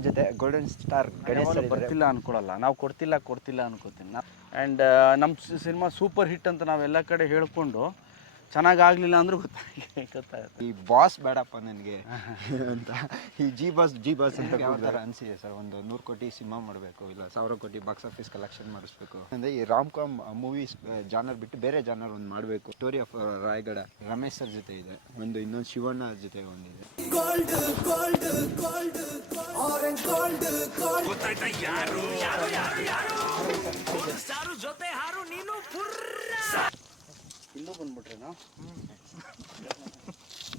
ಜೊತೆ golden star Ganesh ಯಾವಾಗ್ಲೂ sir ಇದ್ದಾರೆ. ಬರ್ತಿಲ್ಲ ಅನ್ಕೊಳಲ್ಲ ನಾವು ಕೊಡ್ತಿಲ್ಲ ಕೊಡ್ತಿಲ್ಲ ಅನ್ಕೋತೀನಿ ಆ್ಯಂಡ್ ನಮ್ಮ ಸಿನಿಮಾ ಸೂಪರ್ ಹಿಟ್ ಅಂತ ನಾವೆಲ್ಲ ಕಡೆ ಹೇಳ್ಕೊಂಡು ಚೆನ್ನಾಗಾಗಲಿಲ್ಲ ಅಂದ್ರೂ ಗೊತ್ತಾಗಿ ಗೊತ್ತಾಗುತ್ತೆ. ಈ ಬಾಸ್ ಬೇಡಪ್ಪ ನನಗೆ ಅಂತ. ಈ ಜಿ ಬಾಸ್ ಜಿ ಬಾಸ್ ಅಂತ ಯಾವ ಅನ್ಸಿದೆ ಅನಿಸಿದೆ ಸರ್? ಒಂದು ನೂರು ಕೋಟಿ ಸಿನಿಮಾ ಮಾಡಬೇಕು ಇಲ್ಲ ಸಾವಿರ ಕೋಟಿ ಬಾಕ್ಸ್ ಆಫೀಸ್ ಕಲೆಕ್ಷನ್ ಮಾಡಿಸ್ಬೇಕು. ಅಂದರೆ ಈ ರಾಮ್ ಕಾಮ್ ಮೂವೀಸ್ ಜಾನರ್ ಬಿಟ್ಟು ಬೇರೆ ಜಾನರ್ ಒಂದು ಮಾಡಬೇಕು. Story of Rayagada Ramesh sir ಜೊತೆ ಇದೆ. ಒಂದು ಇನ್ನೊಂದು ಶಿವಣ್ಣ ಜೊತೆ ಒಂದಿದೆ. ಇಲ್ಲೂ ನಾವು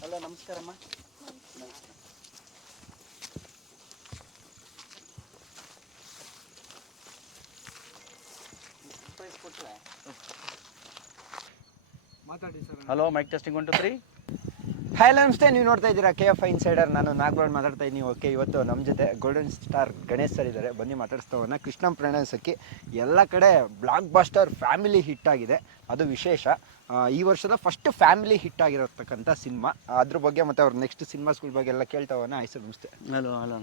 hello ನಮಸ್ಕಾರಮ್ಮ. Hello mic testing one two three hi ನಮಸ್ತೆ. ನೀವು ನೋಡ್ತಾ ಇದ್ದೀರಾ ಕೆ ಎಫ್ ಇನ್ಸೈಡರ್ ನಾನು ನಾಗಬಾಳ್ ಮಾತಾಡ್ತಾ ಇದ್ದೀನಿ. ಓಕೆ ಇವತ್ತು ನಮ್ಮ ಜೊತೆ ಗೋಲ್ಡನ್ ಸ್ಟಾರ್ ಗಣೇಶ್ ಸರ್ ಇದ್ದಾರೆ. ಬನ್ನಿ ಮಾತಾಡಿಸ್ತವನ್ನ ಕೃಷ್ಣ ಪ್ರಣಯ ಸಖಿ ಎಲ್ಲ ಕಡೆ ಬ್ಲಾಕ್ ಬಾಸ್ಟರ್ ಫ್ಯಾಮಿಲಿ ಹಿಟ್ ಆಗಿದೆ. ಅದು ವಿಶೇಷ. ಈ ವರ್ಷದ ಫಸ್ಟ್ ಫ್ಯಾಮಿಲಿ ಹಿಟ್ ಆಗಿರತಕ್ಕಂಥ ಸಿನಿಮಾ ಅದ್ರ ಬಗ್ಗೆ ಮತ್ತು ಅವ್ರ ನೆಕ್ಸ್ಟ್ ಸಿನಿಮಾಸ್ಗಳ ಬಗ್ಗೆ ಎಲ್ಲ ಕೇಳ್ತಾವನ್ನ ಆಯ್ತು ಸರ್ ನಮಸ್ತೆ. ಹಲೋ ಹಲೋ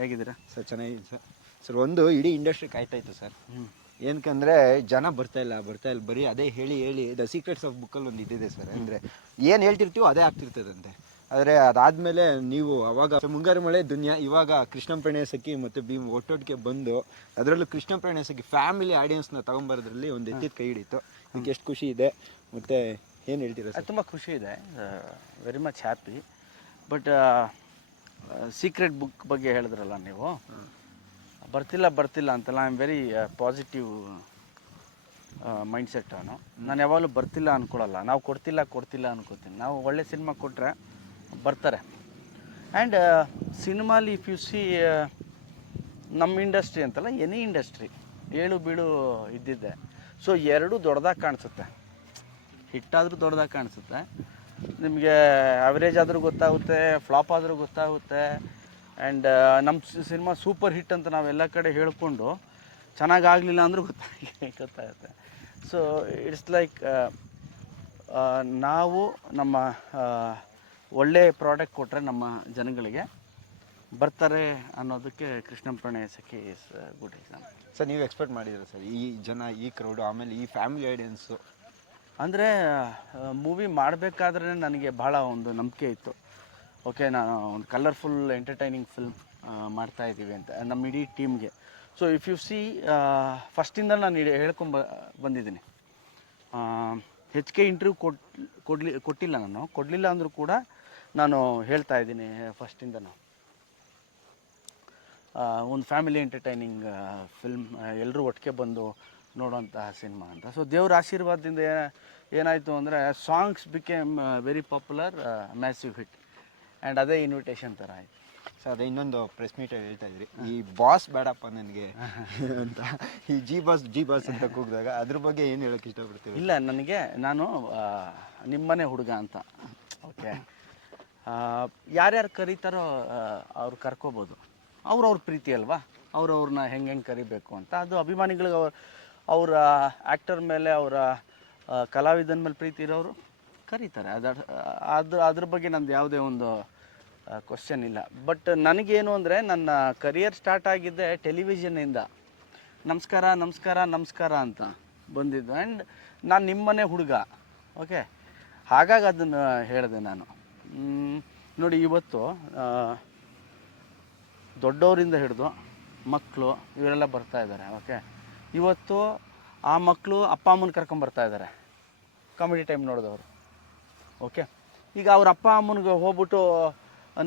ಹೇಗಿದ್ದೀರಾ? ಸರ್ ಚೆನ್ನಾಗಿದೆ ಸರ್ ಸರ್ ಒಂದು ಇಡೀ ಇಂಡಸ್ಟ್ರಿ ಕಾಯ್ತಾ ಇತ್ತು ಸರ್ ಹ್ಞೂ ಏನಕ್ಕಂದ್ರೆ ಜನ ಬರ್ತಾ ಇಲ್ಲ ಬರ್ತಾ ಇಲ್ಲ. ಬರೀ ಅದೇ ಹೇಳಿ ಹೇಳಿ. ದ ಸೀಕ್ರೆಟ್ಸ್ ಆಫ್ ಬುಕ್ಕಲ್ಲಿ ಒಂದು ಇದಿದೆ ಸರ್. ಅಂದರೆ ಏನು ಹೇಳ್ತಿರ್ತೀವೋ ಅದೇ ಆಗ್ತಿರ್ತದಂತೆ. ಆದರೆ ಅದಾದಮೇಲೆ ನೀವು ಅವಾಗ ಮುಂಗಾರು ಮಳೆ ದುನಿಯಾ ಇವಾಗ ಕೃಷ್ಣ ಪ್ರಣಯ ಸಖಿ ಮತ್ತು ಭೀಮ್ ಒಟ್ಟೊಟ್ಟಿಗೆ ಬಂದು ಅದರಲ್ಲೂ ಕೃಷ್ಣ ಪ್ರಣಯ ಸಖಿ ಫ್ಯಾಮಿಲಿ ಆಡಿಯನ್ಸ್ನ ತೊಗೊಂಬರೋದ್ರಲ್ಲಿ ಒಂದು ಎತ್ತಿದ ಕೈ ಹಿಡಿತು ನಿಮ್ಗೆ ಎಷ್ಟು ಖುಷಿ ಇದೆ. ಮತ್ತು ಏನು ಹೇಳ್ತೀರಾ ಸರ್? ತುಂಬ ಖುಷಿ ಇದೆ. Very much happy but secret book ಬಗ್ಗೆ ಹೇಳಿದ್ರಲ್ಲ ನೀವು? ಬರ್ತಿಲ್ಲ ಬರ್ತಿಲ್ಲ ಅಂತಲ್ಲ I am very positive mind set ಅವನು ನಾನು ಯಾವಾಗಲೂ ಬರ್ತಿಲ್ಲ ಅಂದ್ಕೊಳ್ಳಲ್ಲ ನಾವು ಕೊಡ್ತಿಲ್ಲ ಕೊಡ್ತಿಲ್ಲ ಅನ್ಕೋತೀನಿ. ನಾವು ಒಳ್ಳೆ ಸಿನಿಮಾ ಕೊಟ್ಟರೆ ಬರ್ತಾರೆ. ಆ್ಯಂಡ್ ಸಿನಿಮಾಲಿ ಇಫ್ ಯು ಸಿ ನಮ್ಮ ಇಂಡಸ್ಟ್ರಿ ಅಂತಲ್ಲ ಎನಿ ಇಂಡಸ್ಟ್ರಿ ಏಳು ಬೀಳು ಇದ್ದಿದ್ದೆ. ಸೊ ಎರಡೂ ದೊಡ್ಡದಾಗಿ ಕಾಣಿಸುತ್ತೆ. ಹಿಟ್ಟಾದರೂ ದೊಡ್ಡದಾಗಿ ಕಾಣಿಸುತ್ತೆ. ನಿಮಗೆ ಅವರೇಜ್ ಆದರೂ ಗೊತ್ತಾಗುತ್ತೆ ಫ್ಲಾಪ್ ಆದರೂ ಗೊತ್ತಾಗುತ್ತೆ. ಆ್ಯಂಡ್ ನಮ್ಮ ಸಿನಿಮಾ ಸೂಪರ್ ಹಿಟ್ ಅಂತ ನಾವೆಲ್ಲ ಕಡೆ ಹೇಳಿಕೊಂಡು ಚೆನ್ನಾಗಾಗಲಿಲ್ಲ ಅಂದರೂ ಗೊತ್ತಾಗಿ ಗೊತ್ತಾಗುತ್ತೆ. ಸೊ ಇಟ್ಸ್ ಲೈಕ್ ನಾವು ನಮ್ಮ ಒಳ್ಳೆಯ ಒಳ್ಳೆ ಪ್ರಾಡಕ್ಟ್ ಕೊಟ್ಟರೆ ನಮ್ಮ ಜನಗಳಿಗೆ ಬರ್ತಾರೆ ಅನ್ನೋದಕ್ಕೆ Krishna Pranaya Sakhi is good example sir ನೀವು ಎಕ್ಸ್ಪೆಕ್ಟ್ ಮಾಡಿದ್ರೆ ಸರ್ ಈ ಜನ ಈ ಕ್ರೌಡು ಆಮೇಲೆ ಈ ಫ್ಯಾಮಿಲಿ ಐಡಿಯನ್ಸು ಅಂದರೆ ಮೂವಿ ಮಾಡಬೇಕಾದ್ರೆ ನನಗೆ ಭಾಳ ಒಂದು ನಂಬಿಕೆ ಇತ್ತು. ಓಕೆ, ನಾನು ಒಂದು ಕಲರ್ಫುಲ್ ಎಂಟರ್ಟೈನಿಂಗ್ ಫಿಲ್ಮ್ ಮಾಡ್ತಾ ಇದ್ದೀವಿ ಅಂತ, ನಮ್ಮ ಇಡೀ ಟೀಮ್ಗೆ ಸೊ ಇಫ್ ಯು ಸಿ ಫಸ್ಟಿಂದ ನಾನು ಹೇಳ್ಕೊಂಬ ಬಂದಿದ್ದೀನಿ. ಹೆಚ್ಚಿಗೆ ಇಂಟರ್ವ್ಯೂ ಕೊಟ್ ಕೊಡ್ಲಿ, ಕೊಟ್ಟಿಲ್ಲ ನಾನು. ಕೊಡಲಿಲ್ಲ ಅಂದರೂ ಕೂಡ ನಾನು ಹೇಳ್ತಾ ಇದ್ದೀನಿ ಫಸ್ಟಿಂದನೂ ಒಂದು ಫ್ಯಾಮಿಲಿ ಎಂಟರ್ಟೈನಿಂಗ್ ಫಿಲ್ಮ್ ಎಲ್ಲರೂ ಒಟ್ಟಿಗೆ ಬಂದು ನೋಡುವಂತಹ ಸಿನಿಮಾ ಅಂತ. ಸೊ ದೇವ್ರ ಆಶೀರ್ವಾದದಿಂದ ಏನ- ಏನಾಯಿತು ಅಂದರೆ songs became very popular massive hit and ಅದೇ ಇನ್ವಿಟೇಷನ್ ಥರ ಆಯಿತು. ಸೊ ಅದೇ ಇನ್ನೊಂದು ಪ್ರೆಸ್ ಮೀಟಲ್ಲಿ ಹೇಳ್ತಾ ಇದ್ರಿ. ಈ ಬಾಸ್ ಬೇಡಪ್ಪ ನನಗೆ ಅಂತ. ಈ ಜಿ ಬಾಸ್ ಜಿ ಬಾಸ್ ಅಂತ ಕೂಗಿದಾಗ ಅದ್ರ ಬಗ್ಗೆ ಏನು ಹೇಳಕ್ಕೆ ಇಷ್ಟಪಡ್ತೀವಿ ಇಲ್ಲ, ನನಗೆ ನಾನು ನಿಮ್ಮನೆ ಹುಡುಗ ಅಂತ. ಓಕೆ ಯಾರ್ಯಾರು ಕರೀತಾರೋ ಅವ್ರು ಕರ್ಕೋಬೋದು. ಅವ್ರವ್ರ ಪ್ರೀತಿ ಅಲ್ವಾ? ಅವ್ರವ್ರನ್ನ ಹೆಂಗೆ ಹೆಂಗೆ ಕರಿಬೇಕು ಅಂತ. ಅದು ಅಭಿಮಾನಿಗಳಿಗೆ ಅವ್ರ, ಅವರ ಆ್ಯಕ್ಟರ್ ಮೇಲೆ ಅವರ ಕಲಾವಿದನ ಮೇಲೆ ಪ್ರೀತಿ ಇರೋರು ಕರೀತಾರೆ. ಅದ ಅದು, ಅದ್ರ ಬಗ್ಗೆ ನಂದು ಯಾವುದೇ ಒಂದು ಕ್ವಶನ್ ಇಲ್ಲ. ಬಟ್ ನನಗೇನು ಅಂದರೆ ನನ್ನ ಕರಿಯರ್ ಸ್ಟಾರ್ಟ್ ಆಗಿದ್ದೆ ಟೆಲಿವಿಷನ್ನಿಂದ ನಮಸ್ಕಾರ ನಮಸ್ಕಾರ ನಮಸ್ಕಾರ ಅಂತ ಬಂದಿದ್ದು. ಆ್ಯಂಡ್ ನಾನು ನಿಮ್ಮನೆ ಹುಡುಗ. ಓಕೆ ಹಾಗಾಗಿ ಅದನ್ನು ಹೇಳಿದೆ ನಾನು. ನೋಡಿ ಇವತ್ತು ದೊಡ್ಡವರಿಂದ ಹಿಡಿದು ಮಕ್ಕಳು ಇವರೆಲ್ಲ ಬರ್ತಾ ಇದ್ದಾರೆ. ಓಕೆ ಇವತ್ತು ಆ ಮಕ್ಕಳು ಅಪ್ಪ ಅಮ್ಮನ ಕರ್ಕೊಂಬರ್ತಾ ಇದ್ದಾರೆ. ಕಾಮಿಡಿ ಟೈಮ್ ನೋಡಿದವರು. ಓಕೆ ಈಗ ಅವ್ರ ಅಪ್ಪ ಅಮ್ಮನಿಗೆ ಹೋಗ್ಬಿಟ್ಟು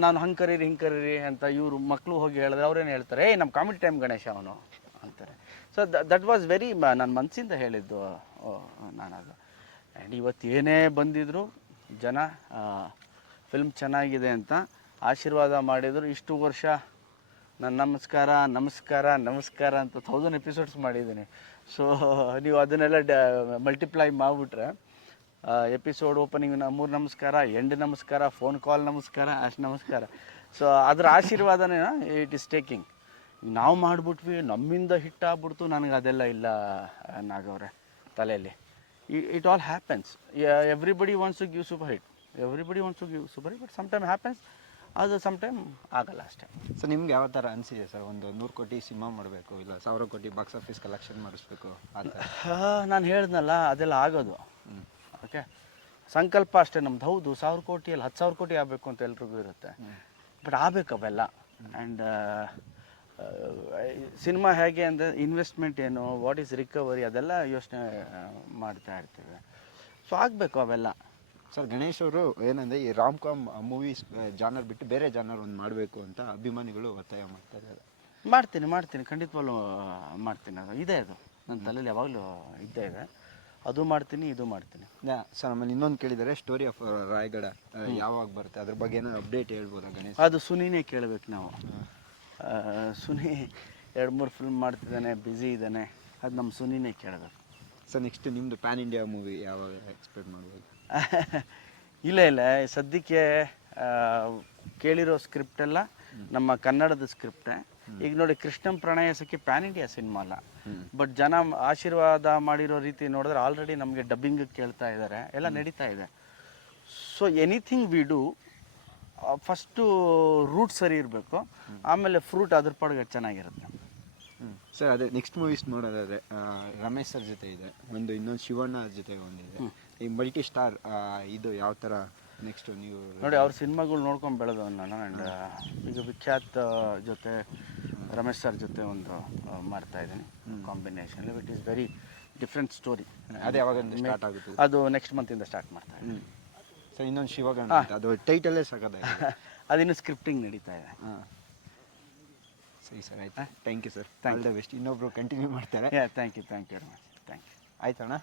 ನಾನು ಹಂಗೆ ಕರೀರಿ, ಹಿಂಗೆ ಕರೀರಿ ಅಂತ ಇವರು ಮಕ್ಕಳು ಹೋಗಿ ಹೇಳಿದ್ರೆ ಅವ್ರೇನು ಹೇಳ್ತಾರೆ ಏ ನಮ್ಮ ಕಾಮಿಡಿ ಟೈಮ್ ಗಣೇಶ ಅವನು, ಅಂತಾರೆ. ಸೊ ದಟ್ ವಾಸ್ ವೆರಿ ನನ್ನ ಮನಸ್ಸಿಂದ ಹೇಳಿದ್ದು ನಾನು ಅದು ಆ್ಯಂಡ್ ಇವತ್ತು ಏನೇ ಬಂದಿದ್ರು ಜನ ಫಿಲ್ಮ್ ಚೆನ್ನಾಗಿದೆ ಅಂತ ಆಶೀರ್ವಾದ ಮಾಡಿದರು. ಇಷ್ಟು ವರ್ಷ ನಾನು ನಮಸ್ಕಾರ ನಮಸ್ಕಾರ ನಮಸ್ಕಾರ ಅಂತ ಥೌಸಂಡ್ ಎಪಿಸೋಡ್ಸ್ ಮಾಡಿದ್ದೀನಿ. ಸೊ ನೀವು ಅದನ್ನೆಲ್ಲ ಡ ಮಲ್ಟಿಪ್ಲೈ ಮಾಡಿಬಿಟ್ರೆ ಎಪಿಸೋಡ್ ಓಪನಿಂಗ್ ಮೂರು ನಮಸ್ಕಾರ ಎಂಡ್ ನಮಸ್ಕಾರ ಫೋನ್ ಕಾಲ್ ನಮಸ್ಕಾರ ಅಷ್ಟು ನಮಸ್ಕಾರ. ಸೊ ಅದರ ಆಶೀರ್ವಾದನೇ ಇಟ್ ಇಸ್ ಟೇಕಿಂಗ್ ನಾವು ಮಾಡಿಬಿಟ್ವಿ ನಮ್ಮಿಂದ ಹಿಟ್ ಹಿಟ್ಟಾಗ್ಬಿಡ್ತು ನನಗೆ ಅದೆಲ್ಲ ಇಲ್ಲ ನಾಗವ್ರೆ ತಲೆಯಲ್ಲಿ. It all happens everybody wants to give super hit everybody wants to give super hit but some time happens ಅದು ಸಮ್ ಟೈಮ್ ಆಗಲ್ಲ ಅಷ್ಟೇ. ಸೊ ನಿಮ್ಗೆ ಯಾವ ಥರ ಅನಿಸಿದೆ ಸರ್? ಒಂದು ನೂರು ಕೋಟಿ ಸಿನಿಮಾ ಮಾಡಬೇಕು ಇಲ್ಲ ಸಾವಿರ ಕೋಟಿ ಬಾಕ್ಸ್ ಆಫೀಸ್ ಕಲೆಕ್ಷನ್ ಮಾಡಿಸ್ಬೇಕು ಅಂತ ನಾನು ಹೇಳ್ದನಲ್ಲ ಅದೆಲ್ಲ ಆಗೋದು. ಓಕೆ? ಸಂಕಲ್ಪ ಅಷ್ಟೇ ನಮ್ದು. ಹೌದು ಸಾವಿರ ಕೋಟಿಯಲ್ಲಿ ಹತ್ತು ಸಾವಿರ ಕೋಟಿ ಆಗಬೇಕು ಅಂತ ಎಲ್ರಿಗೂ ಇರುತ್ತೆ. ಬಟ್ ಆಗಬೇಕು ಅವೆಲ್ಲ. ಆ್ಯಂಡ್ ಸಿನಿಮಾ ಹೇಗೆ ಅಂದರೆ ಇನ್ವೆಸ್ಟ್ಮೆಂಟ್ ಏನು ವಾಟ್ ಈಸ್ ರಿಕವರಿ ಅದೆಲ್ಲ ಯೋಚನೆ ಮಾಡ್ತಾ ಇರ್ತೀವಿ. ಸೊ ಆಗಬೇಕು ಅವೆಲ್ಲ. ಸರ್ ಗಣೇಶ್ ಅವರು ಏನಂದ್ರೆ ಈ ರಾಮ್ ಕಾಮ್ ಮೂವೀಸ್ ಜಾನರ್ ಬಿಟ್ಟು ಬೇರೆ ಜಾನರ್ ಒಂದು ಮಾಡಬೇಕು ಅಂತ ಅಭಿಮಾನಿಗಳು ಒತ್ತಾಯ ಮಾಡ್ತಾ ಇದ್ದಾರೆ. ಮಾಡ್ತೀನಿ ಮಾಡ್ತೀನಿ. ಖಂಡಿತವಾಗ್ಲೂ ಮಾಡ್ತೀನಿ ಅದು. ಇದೆ ಅದು. ನನ್ನ ತಲೆಯಲ್ಲಿ ಯಾವಾಗಲೂ ಇದ್ದೇ ಇದೆ. ಅದು ಮಾಡ್ತೀನಿ ಇದು ಮಾಡ್ತೀನಿ. ಸರ್ ನಮ್ಮಲ್ಲಿ ಇನ್ನೊಂದು ಕೇಳಿದ್ದಾರೆ ಸ್ಟೋರಿ ಆಫ್ ರಾಯಗಡ ಯಾವಾಗ ಬರುತ್ತೆ? ಅದ್ರ ಬಗ್ಗೆ ಏನೋ ಅಪ್ಡೇಟ್ ಹೇಳ್ಬೋದಾ ಗಣೇಶ್? ಅದು ಸುನಿನೇ ಕೇಳಬೇಕು ನಾವು. ಆ, ಸುನಿ ಎರಡು ಮೂರು ಫಿಲ್ಮ್ ಮಾಡ್ತಿದ್ದಾನೆ ಬ್ಯುಸಿ ಇದ್ದಾನೆ. ಅದು ನಮ್ಮ ಸುನಿನೇ ಕೇಳಬೇಕು. ಸರ್ ನೆಕ್ಸ್ಟ್ ನಿಮ್ಮದು ಪ್ಯಾನ್ ಇಂಡಿಯಾ ಮೂವಿ ಯಾವಾಗ ಎಕ್ಸ್ಪೆಕ್ಟ್ ಮಾಡ್ಬೋದು? ಇಲ್ಲ ಇಲ್ಲ. ಸದ್ಯಕ್ಕೆ ಆ, ಕೇಳಿರೋ ಸ್ಕ್ರಿಪ್ಟ್ ಎಲ್ಲ ನಮ್ಮ ಕನ್ನಡದ ಸ್ಕ್ರಿಪ್ಟೇ ಈಗ ನೋಡಿ ಕೃಷ್ಣಂ ಪ್ರಣಯಸಕ್ಕೆ ಪ್ಯಾನ್ ಇಂಡಿಯಾ ಸಿನಿಮಾ ಅಲ್ಲ. ಬಟ್ ಜನ ಆಶೀರ್ವಾದ ಮಾಡಿರೋ ರೀತಿ ನೋಡಿದ್ರೆ ಆಲ್ರೆಡಿ ನಮಗೆ ಡಬ್ಬಿಂಗ್ ಕೇಳ್ತಾ ಇದ್ದಾರೆ ಎಲ್ಲ ನಡೀತಾ ಇದೆ. So anything we do first root ಸರಿ ಇರಬೇಕು. ಆಮೇಲೆ ಫ್ರೂಟ್ ಅದ್ರ ಪಾಡಿಗೆ ಚೆನ್ನಾಗಿರುತ್ತೆ. ಸರ್ ಅದೇ ನೆಕ್ಸ್ಟ್ ಮೂವೀಸ್ ನೋಡೋದಾದ್ರೆ ರಮೇಶ್ ಸರ್ ಜೊತೆ ಇದೆ. ಒಂದು ಇನ್ನೊಂದು ಶಿವಣ್ಣ ಜೊತೆ ಒಂದಿದೆ ಈ ಮಲ್ಟಿ ಸ್ಟಾರ್ ಇದು ಯಾವ ಥರ ನೆಕ್ಸ್ಟ್ ನೀವು ನೋಡಿ ಅವ್ರ ಸಿನಿಮಾಗಳು ನೋಡ್ಕೊಂಡು ಬೆಳೆದವನು ನಾನು ಆ್ಯಂಡ್ ಈಗ ವಿಖ್ಯಾತ್ ಜೊತೆ ರಮೇಶ್ ಸರ್ ಜೊತೆ ಒಂದು ಮಾಡ್ತಾ ಇದ್ದೀನಿ. Combination it is very different story ಅದೇ ಯಾವಾಗ ಸ್ಟಾರ್ಟ್ ಆಗುತ್ತೆ. ಅದು ನೆಕ್ಸ್ಟ್ ಮಂತಿಂದ ಸ್ಟಾರ್ಟ್ ಮಾಡ್ತಾ ಇದ್ದೀನಿ. ಸರ್ ಇನ್ನೊಂದು ಶಿವಗಣ ಅಂತ ಅದು ಟೈಟಲ್ಲೇ ಸಾಕದ ಅದಿನ್ನು ಸ್ಕ್ರಿಪ್ಟಿಂಗ್ ನಡೀತಾ ಇದೆ. ಸರಿ ಸರ್ ಆಯ್ತಾ. Thank you sir thank the best ಇನ್ನೊಬ್ಬರು ಕಂಟಿನ್ಯೂ ಮಾಡ್ತಾರೆ. Thank you thank you very much thank you ಆಯ್ತಣ್ಣ?